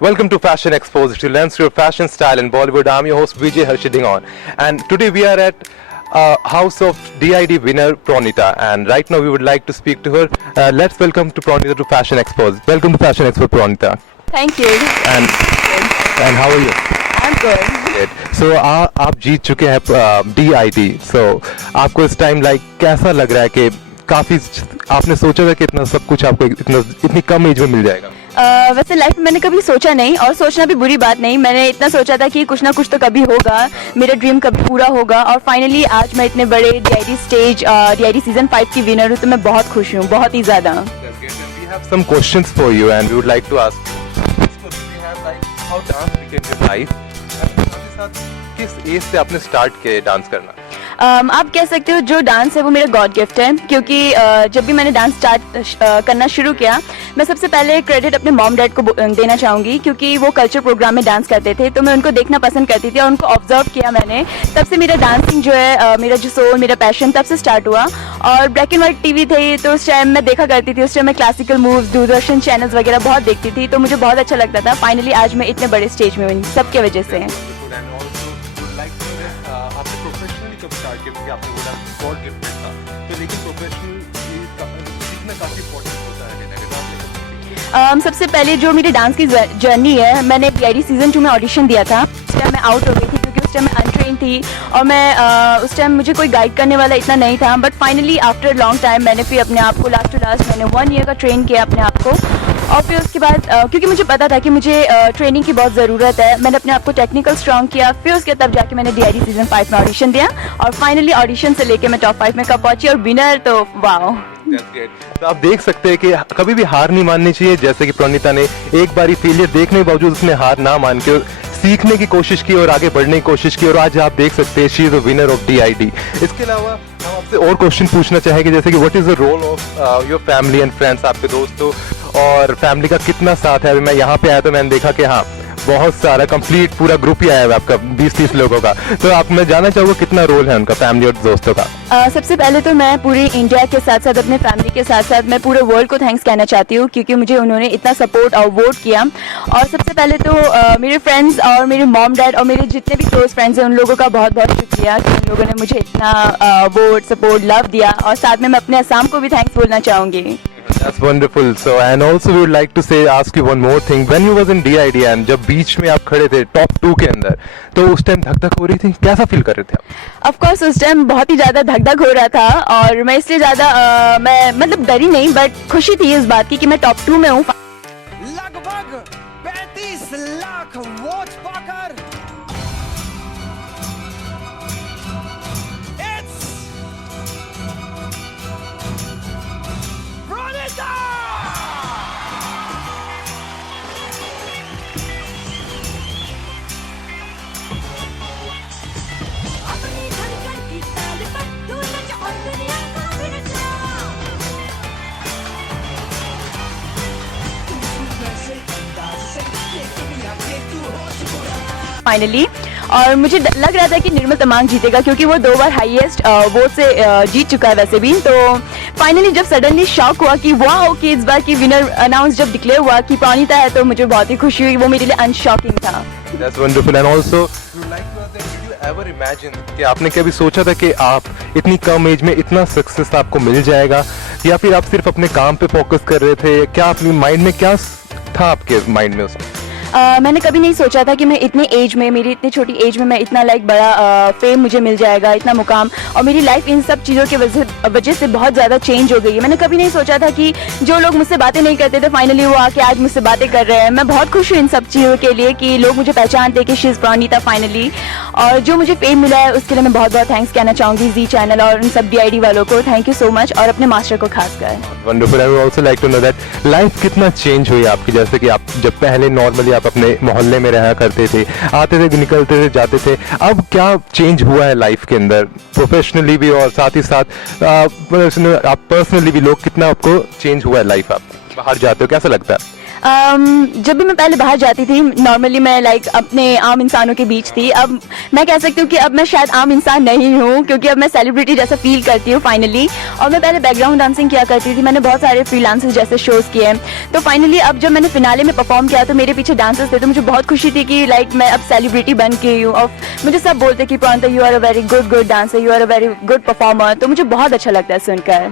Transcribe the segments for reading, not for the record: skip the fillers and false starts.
Welcome to Fashion Exposed, to lens your fashion style in Bollywood. I'm your host Vijay Harshidingon, and today we are at house of DID winner Pranita, and right now we would like to speak to her. Let's welcome to Pranita to Fashion Exposed. Welcome to Fashion Exposed, Pranita. Thank you. And how are you? I'm good. So आप जीत चुके हैं DID. So आपको इस time कैसा लग रहा है कि काफी आपने सोचा था कि इतना सब कुछ आपको इतनी कम एज में मिल जाएगा? वैसे लाइफ में मैंने कभी सोचा नहीं, और सोचना भी बुरी बात नहीं। मैंने इतना सोचा था कि कुछ ना कुछ तो कभी होगा, मेरा ड्रीम कभी पूरा होगा, और फाइनली आज मैं इतने बड़े DID सीजन 5 की विनर हूँ, तो मैं बहुत खुश हूँ, बहुत ही ज्यादा। We have some questions for you and we would like to ask how dance became your life and किस एज से आपने स्टार्ट किया डांस करना? आप कह सकते हो जो डांस है वो मेरा गॉड गिफ्ट है, क्योंकि जब भी मैंने डांस स्टार्ट करना शुरू किया, मैं सबसे पहले क्रेडिट अपने मॉम डैड को देना चाहूँगी, क्योंकि वो कल्चर प्रोग्राम में डांस करते थे, तो मैं उनको देखना पसंद करती थी और उनको ऑब्जर्व किया मैंने। तब से मेरा डांसिंग जो है, मेरा जो सोल, मेरा पैशन तब से स्टार्ट हुआ। और ब्लैक एंड वाइट टीवी थे, तो उस टाइम मैं देखा करती थी, उस टाइम मैं क्लासिकल मूव्स, दूरदर्शन चैनल्स वगैरह बहुत देखती थी, तो मुझे बहुत अच्छा लगता था। फाइनली आज मैं इतने बड़े स्टेज में हुई, सबके वजह से। सबसे पहले जो मेरी डांस की जर्नी है, मैंने DID सीजन 2 में ऑडिशन दिया था। उस टाइम मैं आउट हो गई थी, क्योंकि उस टाइम मैं अनट्रेन थी और मैं उस टाइम मुझे कोई गाइड करने वाला इतना नहीं था। But finally after long time मैंने फिर अपने आप को लास्ट टू लास्ट मैंने 1 ईयर का ट्रेन किया अपने आप को, और फिर उसके बाद क्योंकि मुझे पता था कि मुझे ट्रेनिंग की बहुत ज़रूरत है, मैंने अपने आप को टेक्निकल स्ट्रॉन्ग किया। फिर उसके तब जाके मैंने DID सीजन 5 में ऑडिशन दिया, और फाइनली ऑडिशन से लेके मैं टॉप 5 में कब पहुंची और विनर, तो वाओ। तो आप देख सकते हैं कि कभी भी हार नहीं माननी चाहिए, जैसे कि प्रणीता ने एक बारी फेलियर देखने के बावजूद उसने हार ना मान के सीखने की कोशिश की और आगे बढ़ने की कोशिश की, और आज आप देख सकते हैं she is the winner of DID। इसके अलावा हम आपसे और क्वेश्चन पूछना चाहेंगे, जैसे कि what is the role of your family and friends, आपके दोस्तों और फैमिली का कितना साथ है? अभी मैं यहाँ पे आया तो मैंने देखा कि हाँ बहुत सारा कंप्लीट पूरा ग्रुप ही आया है आपका, 20-30 लोगों का। तो आप मैं जानना चाहूँगा कितना रोल है उनका फैमिली और दोस्तों का? सबसे पहले तो मैं पूरी इंडिया के साथ साथ अपने फैमिली के साथ साथ मैं पूरे वर्ल्ड को थैंक्स कहना चाहती हूँ, क्योंकि मुझे उन्होंने इतना सपोर्ट और वोट किया। और सबसे पहले तो मेरे फ्रेंड्स और मेरे मॉम डैड और मेरे जितने भी क्लोज फ्रेंड्स हैं, उन लोगों का बहुत बहुत शुक्रिया कि उन लोगों ने मुझे इतना वोट, सपोर्ट, लव दिया। और साथ में मैं अपने असम को भी थैंक्स बोलना चाहूँगी। That's wonderful. So and also we would like to ask you one more thing. When you was in DID and जब बीच में आप खड़े थे टॉप 2 के अंदर, तो उस टाइम धक-धक हो रही थी, कैसा फील कर रहे थे आप? ऑफ कोर्स उस टाइम बहुत ही ज़्यादा धक-धक हो रहा था, और मैं इसलिए ज़्यादा मैं मतलब डरी नहीं, बट खुशी थी इस बात की कि मैं टॉप 2 में हूँ। लगभग 35 लाख वोट पाकर फाइनली, और मुझे लग रहा था कि निर्मल तमांग जीतेगा, क्योंकि वो 2 बार हाईएस्ट वोट से जीत चुका है वैसे भी। तो फाइनली जब सडनली शॉक हुआ कि वाओ कि इस बार की विनर अनाउंस जब डिक्लेयर हुआ कि प्रणीता है, तो मुझे बहुत ही खुशी हुई। वो मेरे लिए अनशॉकिंग था। That's wonderful and also would like to ask that did you ever imagine कि आपने कभी सोचा था कि आप इतनी कम एज में इतना सक्सेस आपको मिल जाएगा, या फिर आप सिर्फ अपने काम पे फोकस कर रहे थे? क्या अपनी माइंड में क्या था आपके माइंड में उसमें? मैंने कभी नहीं सोचा था कि मैं इतने एज में, मेरी इतनी छोटी एज में मैं इतना बड़ा फेम मुझे मिल जाएगा, इतना मुकाम, और मेरी लाइफ इन सब चीज़ों के वजह से बहुत ज़्यादा चेंज हो गई है। मैंने कभी नहीं सोचा था कि जो लोग मुझसे बातें नहीं करते थे, फाइनली वो आके आज मुझसे बातें कर रहे हैं। मैं बहुत खुश हूँ इन सब चीज़ों के लिए कि लोग मुझे पहचानते कि शी इज़ प्रणीता फाइनली, और जो मुझे फेम मिला है उसके लिए मैं बहुत बहुत थैंक्स कहना चाहूँगी जी चैनल और उन सब DID वालों को। थैंक यू सो मच, और अपने मास्टर को खासकर। Wonderful. I would also like to know that life कितना चेंज हुई आपकी, जैसे कि आप जब पहले नॉर्मली आप अपने मोहल्ले में रहा करते थे, आते थे, निकलते थे, जाते थे, अब क्या चेंज हुआ है लाइफ के अंदर प्रोफेशनली भी और साथ ही साथ आप पर्सनली भी? लोग कितना आपको चेंज हुआ है लाइफ, आप बाहर जाते हो कैसा लगता है? जब भी मैं पहले बाहर जाती थी नॉर्मली मैं लाइक अपने आम इंसानों के बीच थी। अब मैं कह सकती हूँ कि अब मैं शायद आम इंसान नहीं हूँ, क्योंकि अब मैं सेलिब्रिटी जैसा फील करती हूँ फाइनली। और मैं पहले बैकग्राउंड डांसिंग किया करती थी, मैंने बहुत सारे फ्रीलांसर्स जैसे शोज किए हैं। तो फाइनली अब जब मैंने फिनाले में परफॉर्म किया तो मेरे पीछे डांसर्स थे, तो मुझे बहुत खुशी थी कि लाइक मैं अब सेलिब्रिटी बन के हूँ। और मुझे सब बोलते कि Praneeta you are a very good dancer, you are a very good performer. तो मुझे बहुत अच्छा लगता है सुनकर।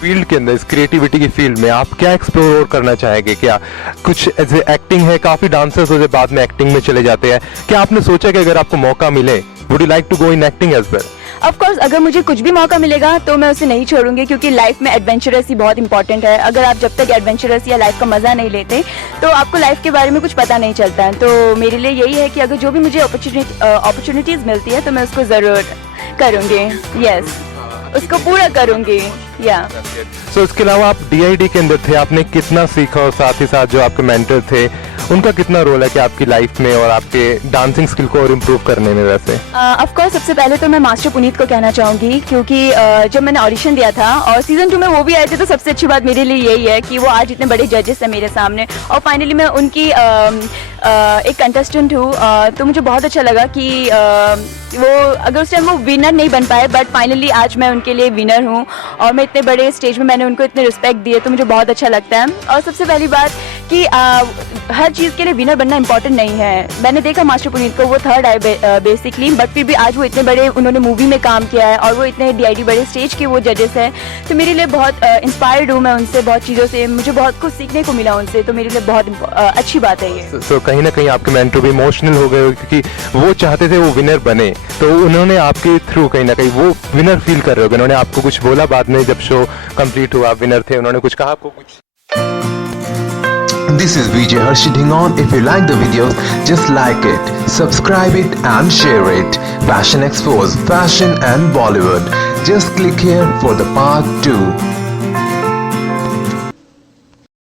फील्ड के अंदर, इस क्रिएटिविटी की फील्ड में आप क्या एक्सप्लोर करना चाहेंगे? क्या कुछ ऐसे एक्टिंग है, काफी डांसर्स होते बाद में एक्टिंग में चले जाते हैं, क्या आपने सोचा कि अगर आपको मौका मिले would you like to go in acting as well? Of course अगर मुझे कुछ भी मौका मिलेगा तो मैं उसे नहीं छोड़ूंगी, क्योंकि लाइफ में एडवेंचरस ही बहुत इंपॉर्टेंट है। अगर आप जब तक एडवेंचरस या लाइफ का मजा नहीं लेते तो आपको लाइफ के बारे में कुछ पता नहीं चलता है। तो मेरे लिए यही है कि अगर जो भी मुझे अपॉर्चुनिटीज मिलती है तो मैं उसको जरूर करूंगी। यस, उसको पूरा करूंगी। या सो इसके अलावा आप DID के अंदर थे, आपने कितना सीखा और साथ ही साथ जो आपके मेंटर थे उनका कितना रोल है कि आपकी लाइफ में और आपके डांसिंग स्किल को और इम्प्रूव करने में? वैसे ऑफ कोर्स सबसे पहले तो मैं मास्टर पुनीत को कहना चाहूंगी, क्योंकि जब मैंने ऑडिशन दिया था और सीजन 2 में वो भी आए थे, तो सबसे अच्छी बात मेरे लिए यही है कि वो आज इतने बड़े जजेस हैं मेरे सामने और फाइनली मैं उनकी एक कंटेस्टेंट हूँ। तो मुझे बहुत अच्छा लगा कि वो अगर उस टाइम वो विनर नहीं बन पाए, बट फाइनली आज मैं उनके लिए विनर हूँ और मैं इतने बड़े स्टेज में मैंने उनको इतने रिस्पेक्ट दिए, तो मुझे बहुत अच्छा लगता है। और सबसे पहली बात कि हर चीज़ के लिए विनर बनना इंपॉर्टेंट नहीं है। मैंने देखा मास्टर पुनीत को, वो थर्ड आए बेसिकली, बट फिर भी आज वो इतने बड़े, उन्होंने मूवी में काम किया है और वो इतने DID बड़े स्टेज के वो जजेस हैं। तो मेरे लिए बहुत इंस्पायर्ड हूँ मैं उनसे, बहुत चीज़ों से मुझे बहुत कुछ सीखने को मिला उनसे, तो मेरे लिए बहुत अच्छी बात है ये। तो कहीं ना कहीं आपके मेंटर भी इमोशनल हो गए क्योंकि वो चाहते थे वो विनर बने, तो उन्होंने आपके थ्रू कहीं ना कहीं वो विनर फील कर रहे हो। उन्होंने आपको कुछ बोला बाद में जब शो कंप्लीट हुआ, आप विनर थे, उन्होंने कुछ कहा आपको? कुछ This is Vijay Harshi Dhingon. If you like the videos, just like it, subscribe it and share it. Fashion Expose, Fashion and Bollywood. Just click here for the part 2.